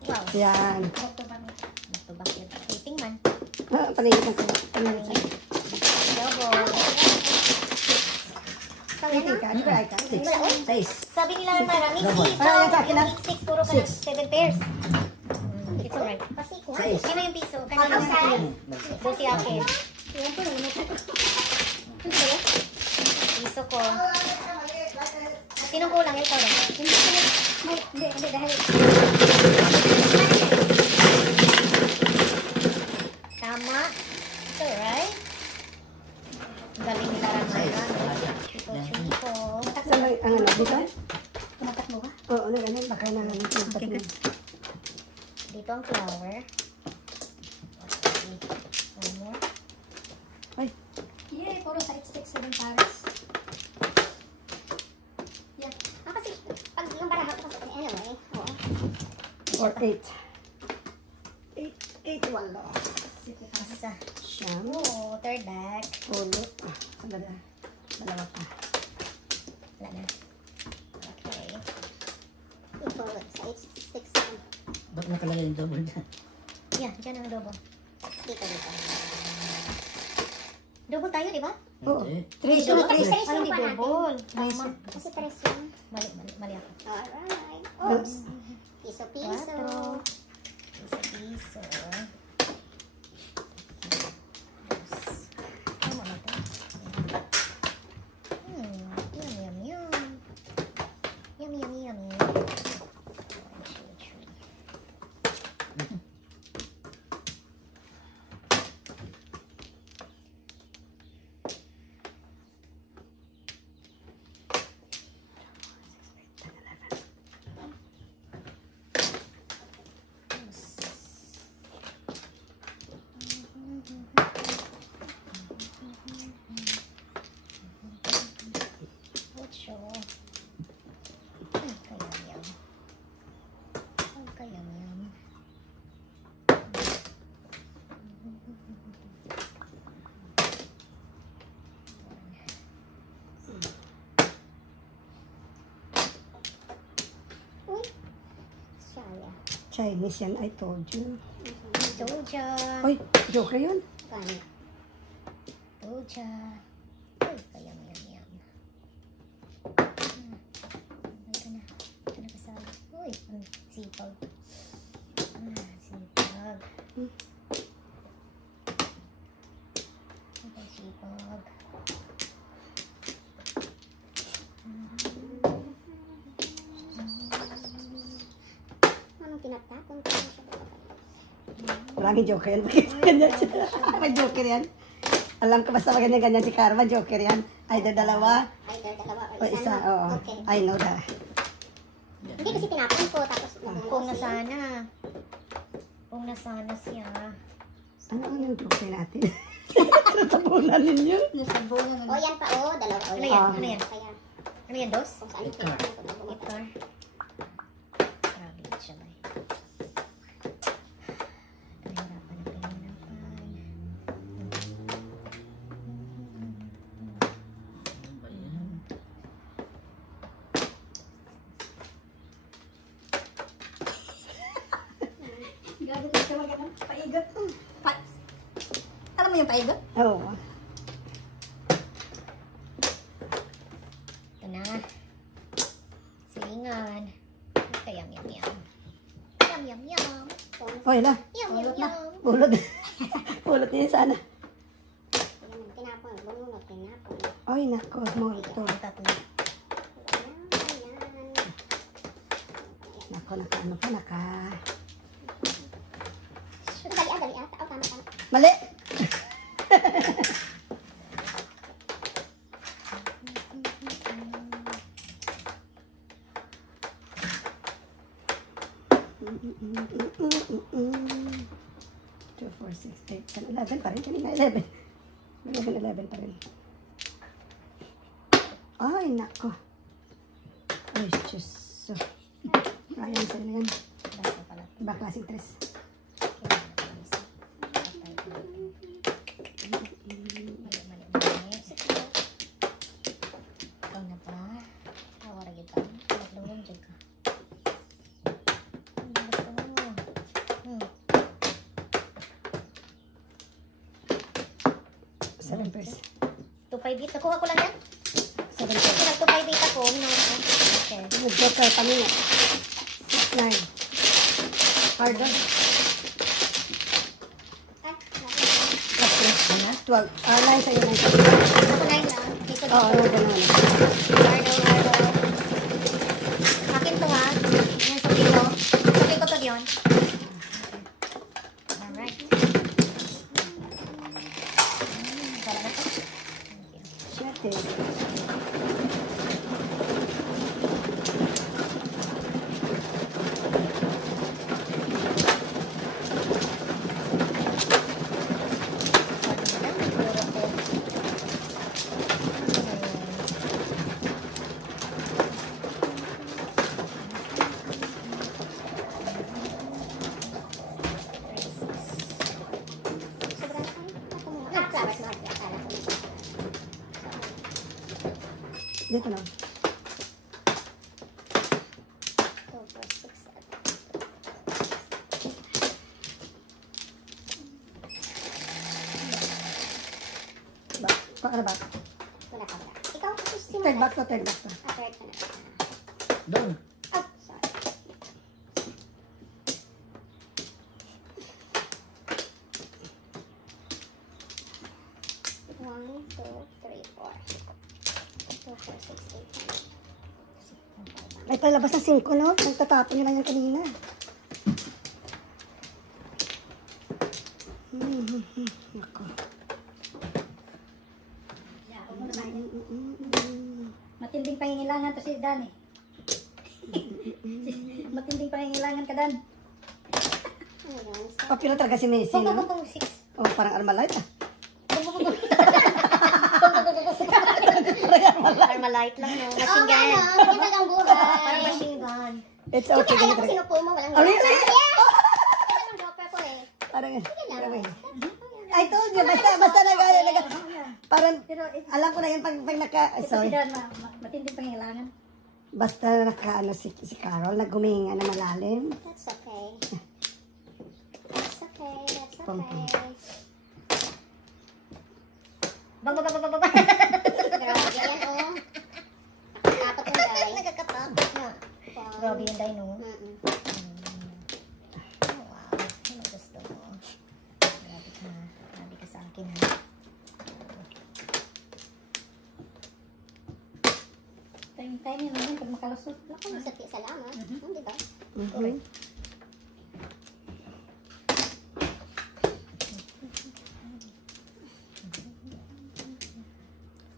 Wow. Yan. Back to back yun. Rating man. Ah, palingit na ko. Palingit na. Double. Rating ka. Ano ba ay ka? 6. Sabi nila marami Double. six. Ah, yan sa akin na. 6. Puro ka ng 7 pairs. It's alright. Pasik nga. Size. Sino yung piso? Kanina doon si akin. Yan po. Piso ko. Sinong kulang? Ikaw rin. Hindi, dahil. Tama. It's alright. Galing nila Ramaya. Chico. Sa Ito ang flour. Okay. One more. Ay, Yay, puro side sticks sa Paris. Yeah. Ah, kasi pag yung baraha ko kasi anyway. Oo. or 8. 8 walo. Isa. Siyam. Oh, third bag. Ulo. Dalawa pa. Wala na. Okay. Ito, sa 8, 6, 7. Ba't nakalagay yung double dyan? Yeah, dyan ang double. Dito. Double tayo, di ba? Oo. Hindi. 3 Double. yun. Tres Ay, hindi yung pa natin. double. Tama. Kasi 3 yun. Mali ako. Alright. Oops. Piso. 4. Piso. Tama na ito. Yum. Yummy. 1, 2, 3. Ocho. Kayam-yam. Uy. Shaya. Chinese yan, I told you. Doja. Uy, joker yun. Paano? Doja. Ay, kayam-yam. Ito na kasali. Uy, ang sipag. Sipag. Ang sipag. Anong tinatapon ko na siya? Maraming joker yan. Bakit ganyan siya? May joker yan. Alam ko basta ganyan si Karma, joker yan. Either dalawa Either dalawa o isa. Oo. Okay. I know that. Hindi kasi tinapon ko tapos Kung nasana. Kung nasana siya. Ano yung joker natin? Natapunan ninyo. Nasabunan O yan pa dalawa. Ano yan? Ano yan? Kaya Ano yan, dos? kung saan yung tinapon ko na bumaba. Guitar. Grabe siya ba? Pinahirapan. Ano ba yan? Grabe na siya magandang paigot. Alam mo yung paigot? Oo. Ito na. Silingan. Yum. Yum. Oy, la. Yum. Pulot. Pulot niya sana. Yan, tinapon. Bununod, tinapon. Oy, nako. Small to. Tatlo. Yan. Nako, ano pa, Dali. Tama. Mali. Two, 4, 6, 8, 10, 11 pa rin. Kanina 11. 11 pa rin. Ay, nako. Ay, Diyos. Ayan, sa'yo na yan. Basta pala. Iba klaseng tres. Mali. Ikaw na pa. Tawara kita. Tatlong dyan ka. Gusto mo. 7 pairs. 2-5 dito. Nakuha ko lang yan. 7 Kasi pairs. nag-2-5 dito ako. Minawala ko. Okay. Nag-joker kami nga. 9. Pardon. Ay, Ano? 12. 9 sa'yo, 9 sa'yo. Ako 9 lang. Dito Oo, ano ganun. Ardo. Akin to ha. Yan sa dito. Sabi ko to yun. Alright. Wala na to. Thank you. 7. Dito na. 2, 4, 6, 7. Paano ba? Wala ka wala. Ikaw, susunod. Third back to, third back to. Third ka na. Doon. Oh, sorry. One, two, three, four. 2, 4, 6, 8, 9. Ay, palabas na 5, no? Nagtatapon nila yan kanina. Ako. Matinding pangingilangan to si Dan eh. Matinding pangingilangan ka, Dan. Ano yun? Papilo talaga si Messi, Pong, no? pong, 6. Oh, parang Armalite, ah. Armalite lang, no? Machine gun. Hindi nagang buhay. Parang machine gun. It's Hindi okay, kaya ganito kung talaga. sinupo mo, walang Oh, really? Kaya ng dropper ko eh. Parang, Lang. I told you, basta parang, alam ko na yun pag naka, Ito si sorry. Dan, matinding pangingilangan. Basta naka, si Carol, nagguminga na malalim. That's okay. That's okay. That's Pum, pum. okay. Bang, bang, bang, bang, bang. Grabe yan, oh. Nakakatakot yung guy. Nagkakatakot na. Grabe yung dino. Mm-mm. Oh, wow. Ano gusto mo? Grabe ka. Grabe ka sa akin, ha? Time yun naman pag makalusot. Naku, masakit sa laman. Di ba? Mhm.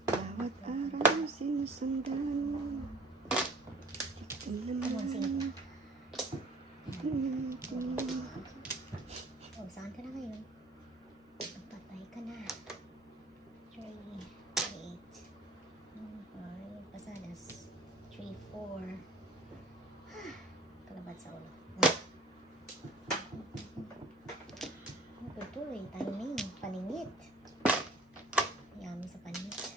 Bawat araw sinusundan. Come on, sing. Oh, saan ka na ngayon? Magpatay ka na. 3, 8, 5, pasadas. 3, 4. Kalabat sa ulo. Tuloy, timing, paningit. Yummy sa paningit.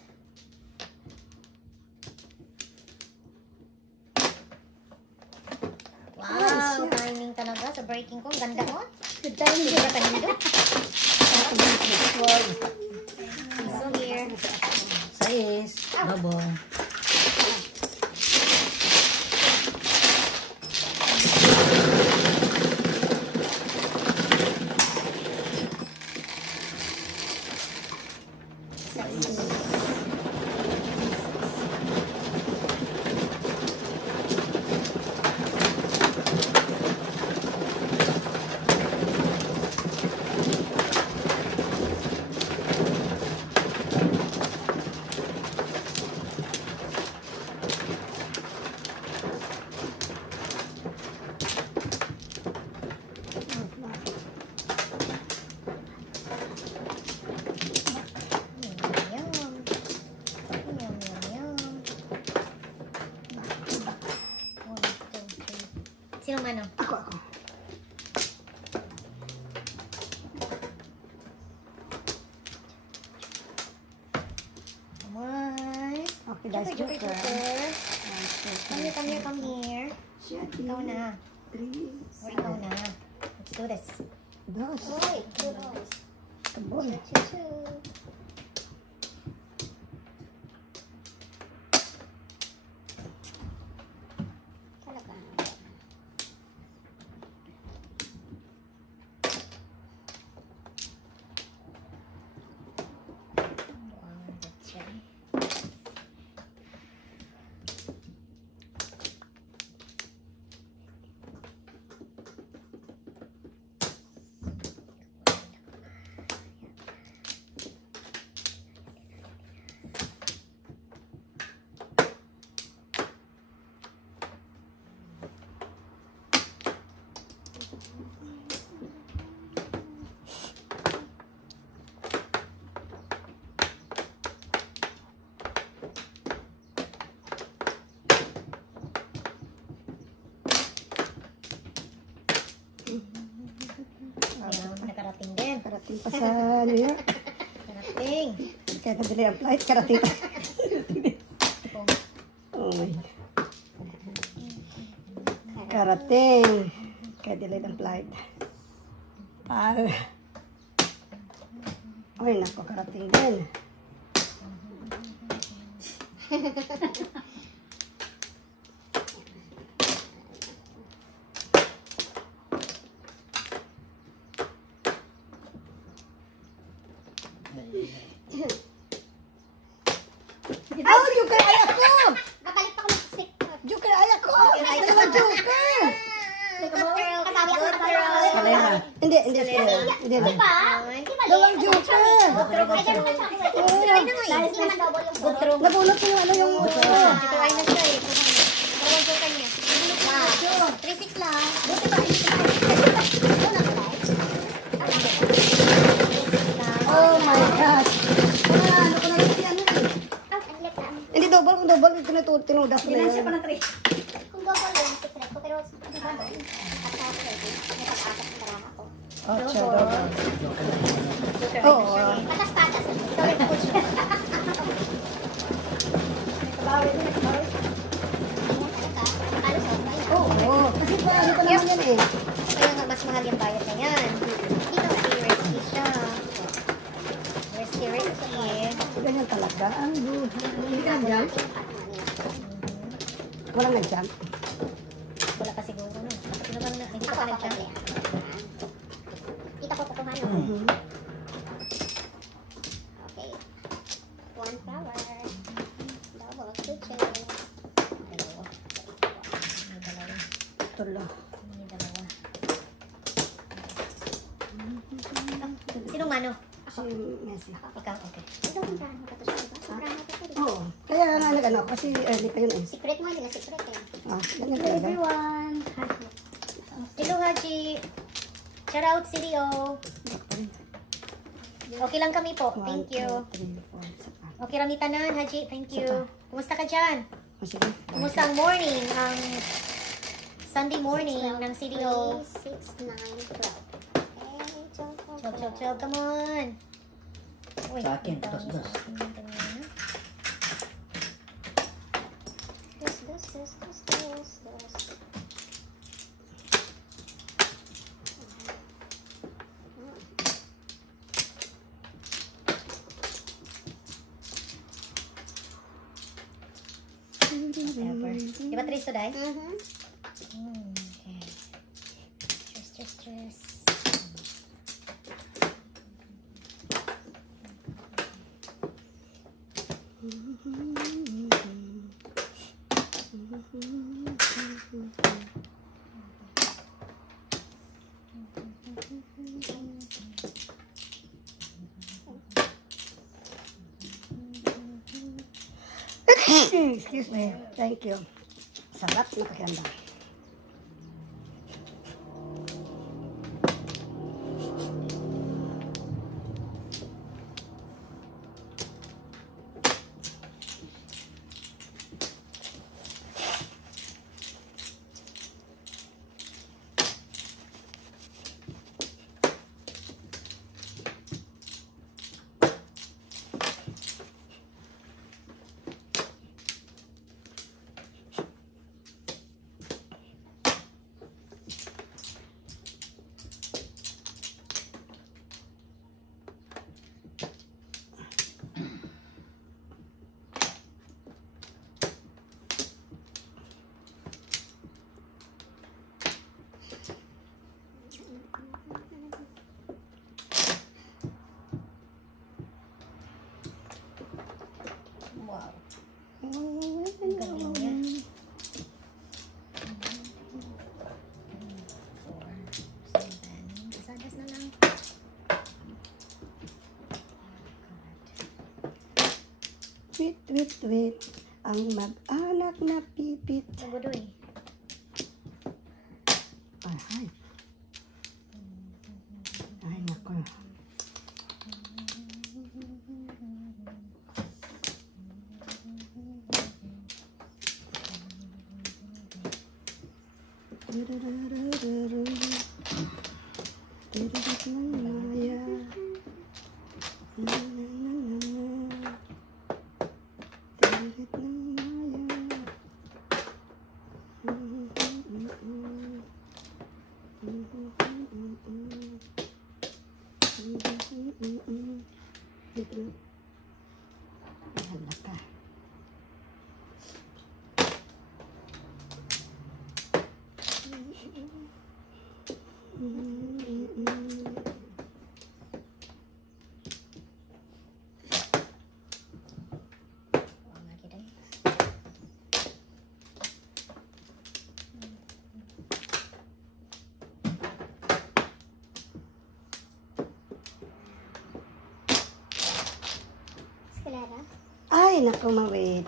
Wow, timing talaga sa breaking ko. Ang ganda mo. Good timing. Sige ka kanina. So here. 6. Babong. Yum. Yum, yum, yum. 1, 2, 3. Sino mano? Ako. Come on. Okay, guys, Joker, Joker. Joker. Come here, come here, come here. Ikaw na. 3, Or ikaw na. Let's do this. dos, Uy, 2 boys. kabon. 2, 2. Talaga. Wow, that's right. Ayun, nakarating din. Karating pa sa New York. Nakarating. Kaya na delay ang flight, karating pa. Oh, Uy. Karating. Kaya delayed ang flight. Pal. Uy, naku, karating din. Oh, Joker, ayak ko! Kapalit pa ko ng stick. Joker, ayak ko! Ay, dalawa Joker! Kasabi ako ng Kalera. Hindi, Escalera. Hindi na. Pa? Hindi mali. Dalawang Joker! Ay, ganun na siya. Try na nga eh. Hindi naman double yung solo. Nabulot ko yung ano yung... Try na siya eh. Dalawang joker niya. 3-6 lang. Buti ba? Hindi ko na Oh my God! Ano ko na rin si ano eh. ang lit lang. Hindi double, kung double, tinudas ko na Bilang siya pa yun. ng 3. Kung double yun, secret ko. Pero di ba doon? At sa akin, may pag-apat ng karama ko. Oh, siya double. Oo. Patas-patas. Bawi na, bawi. Oo. Kasi pa, ano pa naman yan eh. Kaya nga mas mahal yung bayad na yan. Dito risky siya. Risky. Ganyan talaga. Ang buhay. Hindi ka nag-jump? Walang nag-jump? Wala pa siguro no. Sino bang hindi Ako pa ako nag-jump? pala. Dito ko kukuha no? Okay. 1 flower. Double kitchen. Dalawa. May dalawa. Tulo. May dalawa. Sinong mano? Si Messi. Ikaw, okay. Ito ang brand mo. Tapos diba? Ang brand mo ito. Oo. Kaya nga nag-ano, kasi early pa yun eh. Secret mo, hindi na secret eh. Ah, ganyan talaga. Everyone. Hello, Haji. Shout out, CDO. Okay lang kami po. Thank you. 1, 2, 3, 4, isa pa. Okay, ramitanan, Haji. Thank you. Kumusta ka dyan? Oh, sige. Kumusta ang morning? Ang Sunday morning ng CDO? 3, 6, 9, 12. Chog. Come on. Uy, Sa akin, dos. Dos. Whatever. Di ba Tris today? Mhm. Okay. Stress. Excuse me. Thank you. Sarap na pakiramdam. Wow. Ang galing niya. 4, 7. Kasadas na lang. Wait. Ang mag-anak na pipit. Nagudoy. Ay. Ay, nako. Hala ka. Huwag nga kita eh. Escalera. Ay, naku, mawait.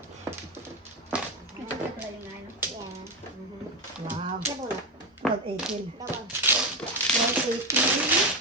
Ito pala yung ano. Yeah. Wow. Nabulok. 12.18. Dawang. 12.18.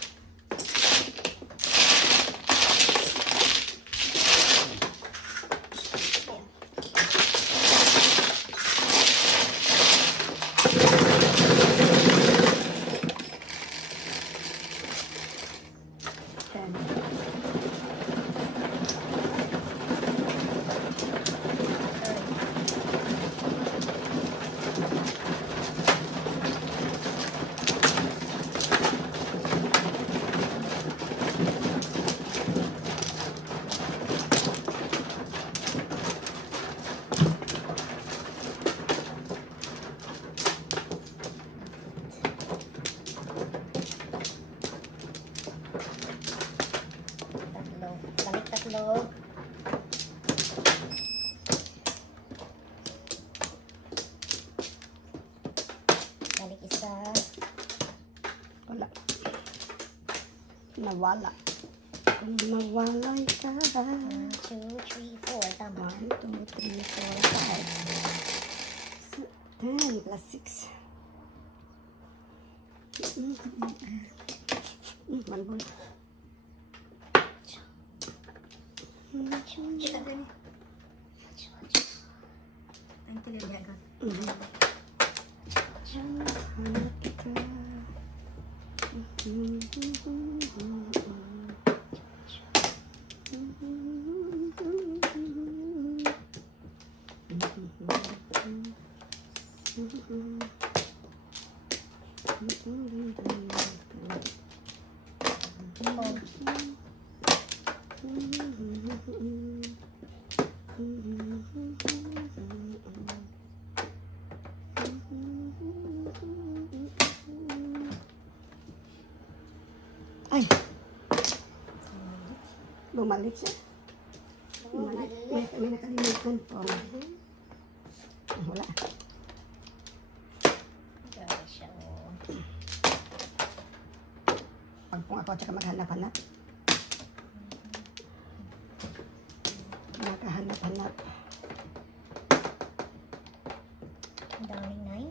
Tatlo. Balik tatlo. Balik isa. Wala. Nawala. Kung nawalay ka. 1, 2, 3, 4. Tama. 1, 2, 3, 4, 5. 10 plus 6. Malbol. Kita ko niya. Ang tilibya ko. Hanap kita. Ay! Bumalik siya. Bumalik. May nakalimutan po. Wala. Grabe siya. Oh. Pag kung ako tsaka maghanap-hanap. Nakahanap-hanap. Ang daming 9.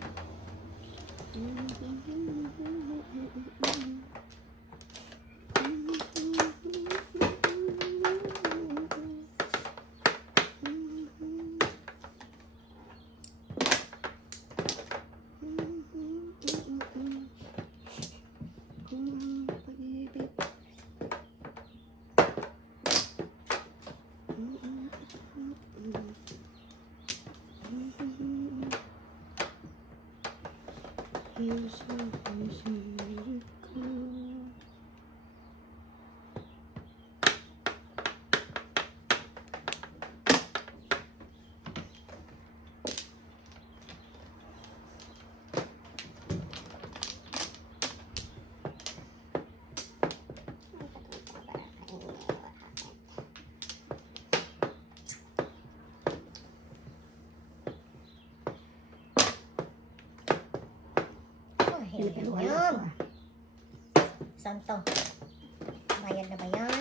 Oh, Pero hirap wala yan. pa. Saan to? Bayad na ba yan?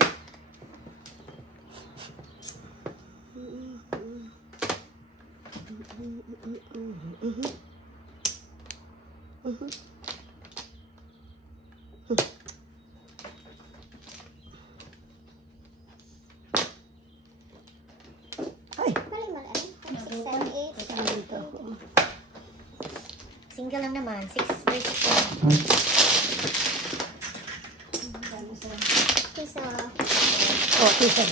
Ay! Galing man, ano? 6, 7, 8. Saan dito ako? Single lang naman. 6 versus 1. Piso. Oh, isa.